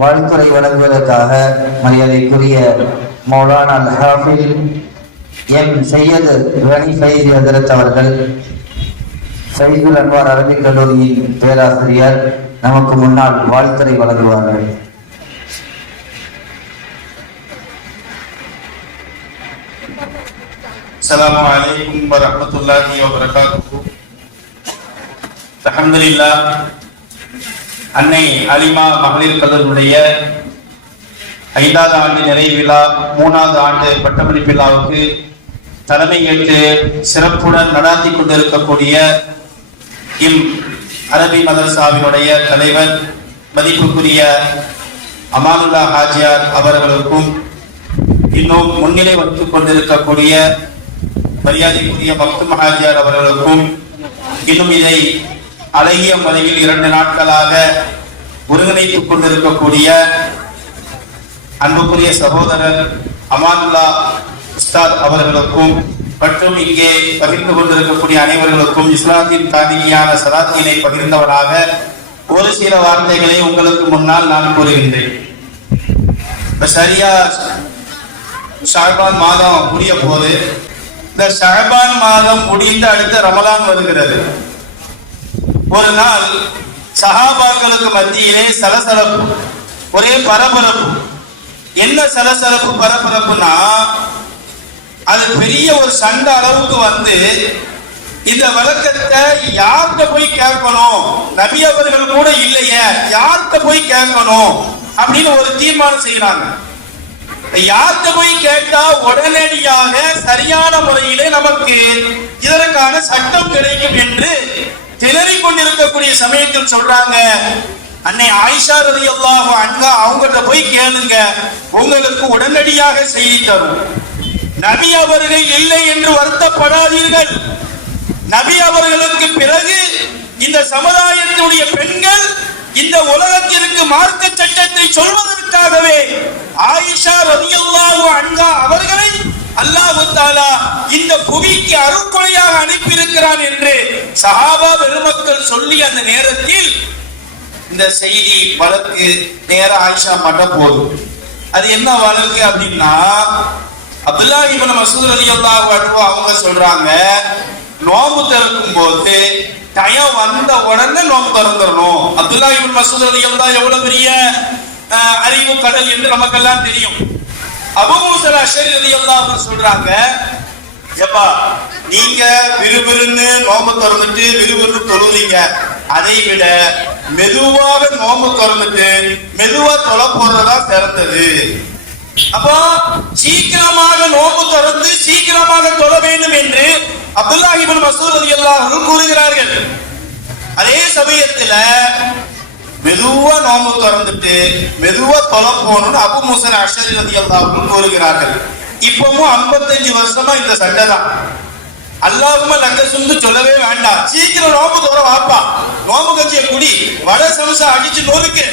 வாழ்த்துறை வழங்குவதற்காக மரியாதைக்குரிய மௌலானா அல் ஹாஃபில் எம் சையது கனி ஃபைசி ஹஜ்ரத் அவர்கள், ஃபைசுல் அன்வார் அரபிக் கல்லூரியின் பேராசிரியர், நமக்கு முன்னால் வாழ்த்துறை வழங்குவார்கள். அஸ்ஸலாமு அலைக்கும் வரஹ்மத்துல்லாஹி வபரகாத்துஹு. அல்ஹம்துலில்லாஹ். அன்னை அலிமா மகளிர் கல்லூரியுடைய 5வது ஆண்டு நிறைவு விழா, 3வது ஆண்டு பட்டமளிப்பு விழாவுக்கு தலைமை ஏற்று சிறப்புடன் நடாத்தி கொண்டிருக்கக்கூடிய இம் அரபி மதரசாவினுடைய தலைவர் மதிப்புக்குரிய அமானுல்லா ஹாஜியார் அவர்களுக்கும், இன்னும் முன்னிலை வகித்துக் கொண்டிருக்கக்கூடிய மரியாதைக்குரிய மக்தும் ஹாஜியார் அவர்களுக்கும், இன்னும் இதை அழகிய முறையில் 2 நாட்களாக ஒருங்கிணைத்துக் கொண்டிருக்கக்கூடிய அன்புக்குரிய சகோதரர் அமானுல்லா உஸ்தாத் அவர்களுக்கும், மற்றும் இங்கே பகிர்ந்து கொண்டிருக்கக்கூடிய அனைவர்களுக்கும் இஸ்லாத்தின் தானியான சலாத்தினை பகிர்ந்தவராக ஒரு சில வார்த்தைகளை உங்களுக்கு முன்னால் நான் கூறுகின்றேன். சரியா ஷஅபான் மாதம் முடிய போது, இந்த ஷஅபான் மாதம் முடிந்து அடுத்த ரமலான் வருகிறது. ஒரு நாள் சஹாபாக்களுக்கு மத்தியிலே சலசலப்பு, ஒரே பரபரப்பு. என்ன சலசலப்பு பரபரப்புனா, அது பெரிய ஒரு சண்டை அளவுக்கு வந்து, இந்த வழக்கத்தை யார்கிட்ட போய் கேட்கணும், நபி அவர்கள் கூட இல்லையே, யார்கிட்ட போய் கேட்கணும் அப்படின்னு ஒரு தீர்மானம் செய்யறாங்க. யார்கிட்ட போய் கேட்டா உடனடியாக சரியான முறையிலே நமக்கு இதற்கான சட்டம் கிடைக்கும் என்று திணறிக் கொண்டிருக்கக்கூடிய சமயத்தில் சொல்றாங்க, அன்னை ஆயிஷா ரலியல்லாஹு அன்ஹா அவங்ககிட்ட போய் கேளுங்க, உங்களுக்கு உடனடியாக செய்தி தரும். நபி அவர்கள் இல்லை என்று வருத்தப்படாதீர்கள். நபி அவர்களுக்கு பிறகு இந்த சமுதாயத்தினுடைய பெண்கள் இந்த உலகத்திற்கு மார்க்க சட்டத்தை சொல்வதற்காகவே ஆயிஷா ரலியல்லாஹு அன்ஹா அவர்களை அல்லாஹ் தஆலா இந்த புவிக்கு அருட்கொடையாக அனுப்பியிருக்கிறான் என்று சஹாபா பெருமக்கள் சொல்லி அந்த நேரத்தில் இந்த செய்தி வழக்கு நேர ஆயிஷா மட்டும் போதும். அது என்ன வழக்கு அப்படின்னா, அப்துல்லாஹ் இப்னு மஸ்ஊத் ரலியல்லாஹு அன்ஹு அவங்க சொல்றாங்க, நோம்பு திறக்கும் போது டயம் வந்த உடனே நோம்பு திறந்துடணும். அப்துல்லாஹ் இப்னு மஸ்ஊத் ரலியல்லாஹு எவ்வளவு பெரிய அறிவு கடல் என்று நமக்கெல்லாம் தெரியும். அபூ மூஸா அஷ்அரி ரலியல்லாஹு சொல்றாங்க, எப்பா நீங்க விறுவிறுன்னு நோம்பு திறந்துட்டு விறுவிறுன்னு தொழுவீங்க, அதை விட மெதுவாக நோம்பு திறந்துட்டு மெதுவா தொழ போறதா சிறந்தது. அப்போ சீக்கிரமாக நோம்பு திறந்து சீக்கிரமாக தொழ வேண்டும் என்று அப்துல்லாஹ் இப்னு மஸ்ஊத் ரலியல்லாஹு அன்ஹு கூறுகிறார்கள். அதே சமயத்துல மெதுவா நோம்பு திறந்துட்டு மெதுவா தொழ போகணும்னு அபூ மூஸா அஷ்அரி ரலியல்லாஹு அன்ஹு கூறுகிறார்கள். இப்பவும் 55 வருஷமா இந்த சண்டை தான். அல்லாஹும்ம லக்க சுந்து சொல்லவே வேண்டாம், சீக்கிரம் நோம்பு தோற வாப்பா, நோம்பு கஞ்சிய குடி, வடை சமசா அடிச்சு நோருக்கு.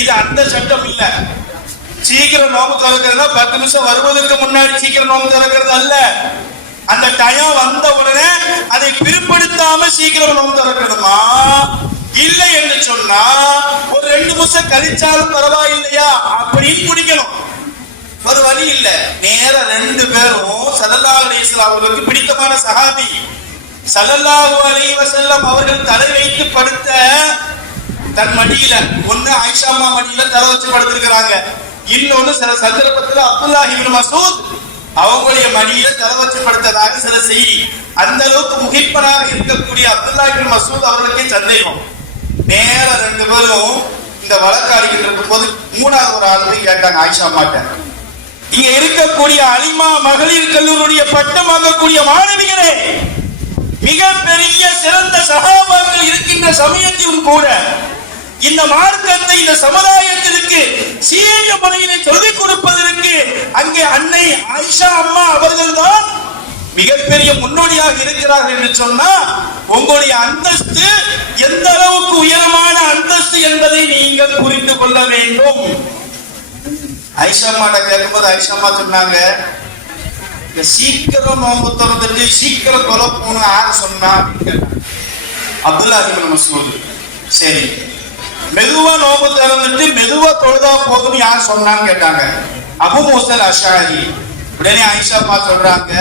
இது அந்த சட்டம் இல்ல. சீக்கிரம் நோம்பு திறக்கிறதா 10 நிமிஷம் வருவதற்கு முன்னாடி சீக்கிரம் நோம்பு திறக்கிறது அல்ல. அந்த டயம் வந்த உடனே அதை பிற்படுத்தாம சீக்கிரம் நோம்பு திறக்கணுமா? இல்லை என்று சொன்னா ஒரு 2 நிமிஷம் கழிச்சாலும் பரவாயில்லையா அப்படின்னு குடிக்கணும். ஒரு வழி இல்ல, நேர 2 பேரும் ஸல்லல்லாஹு அலைஹி வஸல்லம் அவர்களுக்கு பிடித்தமான சஹாபி, ஸல்லல்லாஹு அலைஹி வஸல்லம் அவர்கள் தலை வைத்து படுத்த தன் மடியில, ஒண்ணு ஆயிஷா அம்மா மடியில தலை வச்சு படுத்திருக்கிறாங்க, இன்னொன்னு சில சந்தர்ப்பத்துல அப்துல்லாஹ் இப்னு மஸ்ஊத் அவங்களுடைய மடியில தலை வச்சு படுத்ததாக சில செய்தி. அந்த அளவுக்கு முகிப்பனாக இருக்கக்கூடிய அப்துல்லாஹ் இப்னு மஸ்ஊத் அவர்களுக்கே சந்தேகம். நேர 2 பேரும் இந்த வழக்காடிக்கிட்டு இருக்கும் போது 3வது ஒரு ஆள் போய் கேட்டாங்க ஆயிஷா அம்மாட்ட, இங்க இருக்கக்கூடிய அலிமா மகளிர் கல்லூரியுடைய பட்டம் வாங்கக்கூடிய மாணவிகளே, மிகப்பெரிய சிறந்த சஹாபாக்கள் இருக்கின்ற சமயத்திலும் கூட இந்த மார்க்கத்தை இந்த சமுதாயத்திற்கு சீரிய முறையிலே சொல்லிக் கொடுப்பதற்கு அங்கே அன்னை ஆயிஷா அம்மா அவர்கள் தான் மிகப்பெரிய முன்னோடியாக இருக்கிறார்கள் என்று சொன்னா, உங்களுடைய அந்தஸ்து எந்த அளவுக்கு உயரமான அந்தஸ்து என்பதை நீங்கள் புரிந்து கொள்ள வேண்டும். ஆயிஷா அம்மாட்ட கேட்கும்போது ஆயிஷா அம்மா சொன்னாங்க, சீக்கிரம் நோம்பு திறந்துட்டு சீக்கிரம் தொலை போகணும் யாரு சொன்னா? அப்துல்லாஹ் இப்னு மஸ்ஊத். சரி, மெதுவா நோம்பு திறந்துட்டு மெதுவா தொழுதா போதும்னு யார் சொன்னான்னு கேட்டாங்க. அபூ மூஸா அஷ்அரி. உடனே ஆயிஷா அம்மா சொல்றாங்க,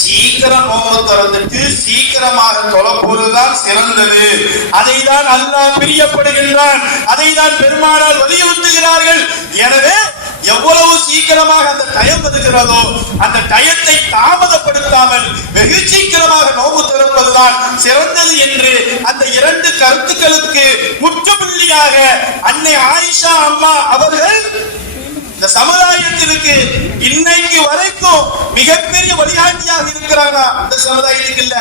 சீக்கிரம் நோம்பு திறந்துட்டு சீக்கிரமாக தொழப்போதுதான் சிறந்தது. அதை தான் அல்லாஹ் பிரியப்படுகின்றான், அதை தான் பெருமானார் வலியுறுத்துகிறார்கள். எனவே எவ்வளவு சீக்கிரமாக அந்த டயம் வருகிறதோ அந்த டயத்தை தாமதப்படுத்தாமல் வெகு சீக்கிரமாக நோம்பு திறப்பதுதான் சிறந்தது என்று அந்த இரண்டு கருத்துக்களுக்கு முற்றுப்புள்ளியாக அன்னை ஆயிஷா அம்மா அவர்கள் இந்த சமுதாயத்திற்கு இன்னைக்கு வரைக்கும் மிகப்பெரிய வழிகாட்டியாக இருக்கிறாங்க. இந்த சமுதாயத்துக்கு இல்ல,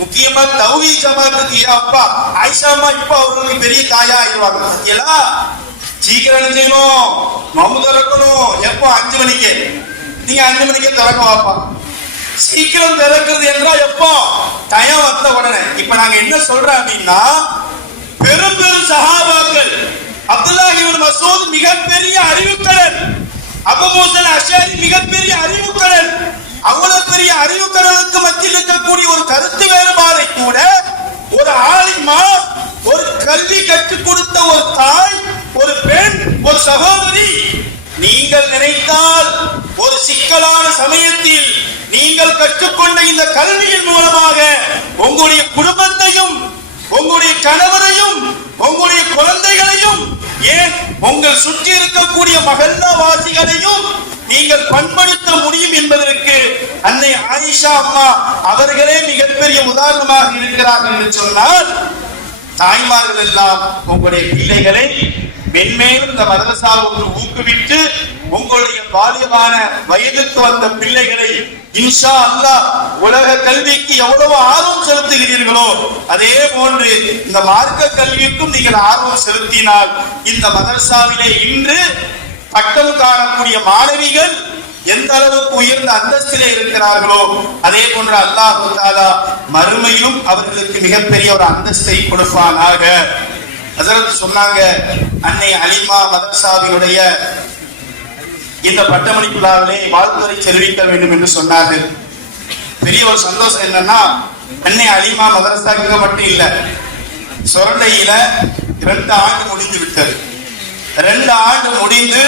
முக்கியமா தௌஹீத் ஜமாத்துக்கு. அப்பா ஆயிஷா அம்மா இப்ப அவர்களுக்கு பெரிய தாயா ஆயிடுவாங்க. சீக்கிரம் செய்யணும், நோம்பு திறக்கணும். எப்போ? 5 மணிக்கு. நீங்க 5 மணிக்கு திறக்க வாப்பா. சீக்கிரம் திறக்கிறது என்றால் எப்போ? டயம் வந்த உடனே. இப்ப நாங்க என்ன சொல்றோம் அப்படின்னா, பெரும் பெரும் சஹாபாக்கள், அப்துல்லாஹ் இப்னு மஸ்ஊத் மிகப்பெரிய அறிவுக்கடல், அபூ மூஸா அஷ்அரி மிகப்பெரிய அறிவுக்கடல். அவ்வளவு பெரிய அறிவுக்கடலுக்கு மத்தியில் இருக்கக்கூடிய ஒரு கருத்து வேறுபாடை கூட ஒரு ஆலிமா, ஒரு கல்வி கற்றுக் கொடுத்த ஒரு தாய், ஒரு பெண், ஒரு சகோதரி, நீங்கள் நினைத்தால் ஒரு சிக்கலான சமயத்தில் நீங்கள் கற்றுக்கொண்ட இந்த கல்வியின் மூலமாக உங்களுடைய குடும்பத்தையும், உங்களுடைய கணவரையும், உங்களுடைய குழந்தைகளையும், ஏன் உங்கள் சுற்றி இருக்கக்கூடிய மகல்லாவாசிகளையும் நீங்கள் பண்படுத்த முடியும் என்பதற்கு அன்னை ஆயிஷா அம்மா அவர்களே மிகப்பெரிய உதாரணமாக இருக்கிறார்கள் என்று சொன்னால், தாய்மார்கள் எல்லாம் உங்களுடைய பிள்ளைகளை மென்மேலும் இந்த மதரசாவுக்கு ஊக்குவித்து உங்களுடைய பாலியமான வயதுக்கு வந்த பிள்ளைகளை இன்ஷா அல்லாஹ் உலக கல்விக்கு எவ்வளவு ஆர்வம் செலுத்துகிறீர்களோ அதே போன்று இந்த மார்க்க கல்விக்கும் நீங்கள் ஆர்வம் செலுத்தினால் இந்த மதரசாவிலே இன்று பட்டம் காணக்கூடிய மாணவிகள் எந்த அளவுக்கு உயர்ந்த அந்தஸ்திலே இருக்கிறார்களோ அதே போன்று அல்லாஹ் தஆலா மறுமையிலும் அவர்களுக்கு மிகப்பெரிய ஒரு அந்தஸ்தை கொடுப்பானாக. ஹஜ்ரத் சொன்னாங்க, அன்னை அலிமா மதரசாவினுடைய இந்த பட்டமளிப்பு விழாவிலே வாழ்த்துரை தெரிவிக்க வேண்டும் என்று சொன்னார்கள். பெரிய ஒரு சந்தோஷம் என்னன்னா, அன்னை அலிமா மதரசா இங்க மட்டும் இல்ல, சொரண்டையில 2 ஆண்டு முடிந்து விட்டது. 2 ஆண்டு முடிந்து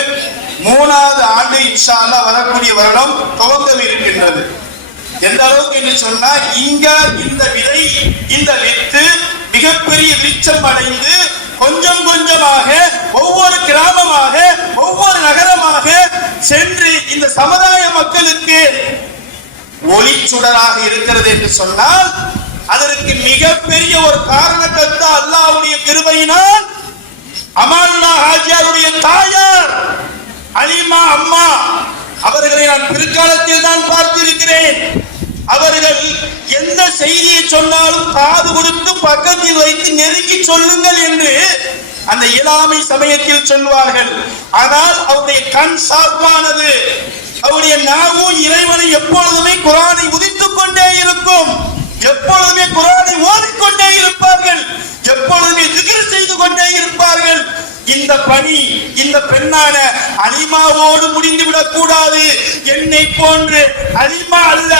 3வது ஆண்டு இன்ஷா அல்லாஹ் வரக்கூடிய வருடம் துவங்க இருக்கின்றது. எந்த அளவுக்கு என்று சொன்னா, இங்க இந்த விதை, இந்த வித்து மிகப்பெரிய விருட்சம் அடைந்து கொஞ்சம் கொஞ்சமாக ஒவ்வொரு கிராமமாக, ஒவ்வொரு நகரமாக சென்று இந்த சமுதாய மக்களுக்கு ஒளிச்சுடராக இருக்கிறது என்று சொன்னால், அதற்கு மிகப்பெரிய ஒரு காரணத்தை அல்லாஹ்வுடைய கிருபையினால் அமானுல்லா ஹாஜியாருடைய தாயார் அலிமா அம்மா அவர்களை நான் பிற்காலத்தில் தான் பார்த்திருக்கிறேன். அவர்கள் எந்த செய்தியை சொன்னாலும் காது கொடுத்து பக்கத்தில் வைத்து நெருங்கி சொல்லுங்கள் என்று அந்த இயலாமை சமயத்தில் சொல்வார்கள். ஆனால் அவருடைய கண் சார்பானது, அவருடைய நாவும் இறைவனை எப்பொழுதுமே குர்ஆனை உதித்துக் கொண்டே இருக்கும், எப்பொழுதுமே குர்ஆனை ஓதிக்கொண்டே இருப்பார்கள், எப்பொழுதுமே திக்ர் செய்து கொண்டே இருப்பார்கள். இந்த பணி இந்த பெண்ணான அலிமாவோடு முடிந்துவிடக் கூடாது. என்னை போன்று அலிமா அல்ல,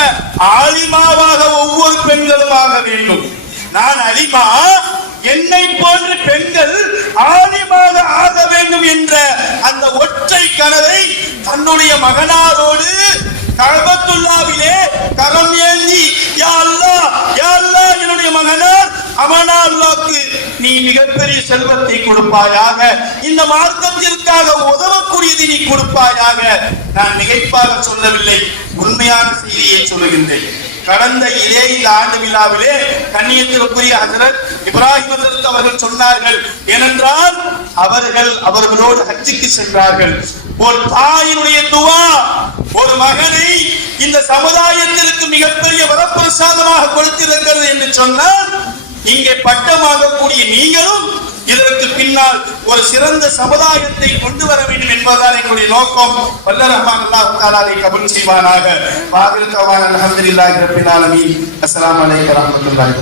ஆலிமாவாக ஒவ்வொரு பெண்களும் ஆக வேண்டும். நான் அலிமா, என்னை போன்ற பெண்கள் ஆலிமாக ஆக வேண்டும் என்ற அந்த ஒற்றை கனவை தன்னுடைய மகனாரோடு கஅபத்துல்லாவிலே கரம் ஏந்தி, யா அல்லாஹ், யா அல்லாஹ், என்னுடைய மகனார் அமனா அல்லாஹ்க்கு நீ மிகப்பெரிய செல்வத்தை கொடுப்பாயாக, இந்த மார்க்கத்திற்காக உதவக்கூடியதை நீ கொடுப்பாயாக. நான் மிகைப்பாக சொல்லவில்லை, உண்மையான செய்தியை சொல்லுகின்றேன். கடந்த இதே இந்த ஆண்டு விழாவிலே கண்ணியத்திற்குரிய ஹஜ்ரத் இப்ராஹிம் ஹஜ்ரத் அவர்கள் சொன்னார்கள், ஏனென்றால் அவர்களோடு ஹஜ்ஜுக்கு சென்றார்கள். ஒரு தாயினுடைய துவா ஒரு மகனை இந்த சமுதாயத்திற்கு மிகப்பெரிய வரப்பிரசாதமாக கொடுத்திருக்கிறது என்று சொன்னால், இங்கே பட்டமாகக்கூடிய நீங்களும் இதற்கு பின்னால் ஒரு சிறந்த சமுதாயத்தை கொண்டு வர வேண்டும் என்பதுதான் எங்களுடைய நோக்கம். வல்ல ரஹ்மான் அல்லாஹ் தஆலாவை கபூல் செய்வானாக. வாஹிரு தஅவானா அல்ஹம்துலில்லாஹி ரப்பில் ஆலமீன். அஸ்ஸலாமு அலைக்கும் வரஹ்மத்துல்லாஹி.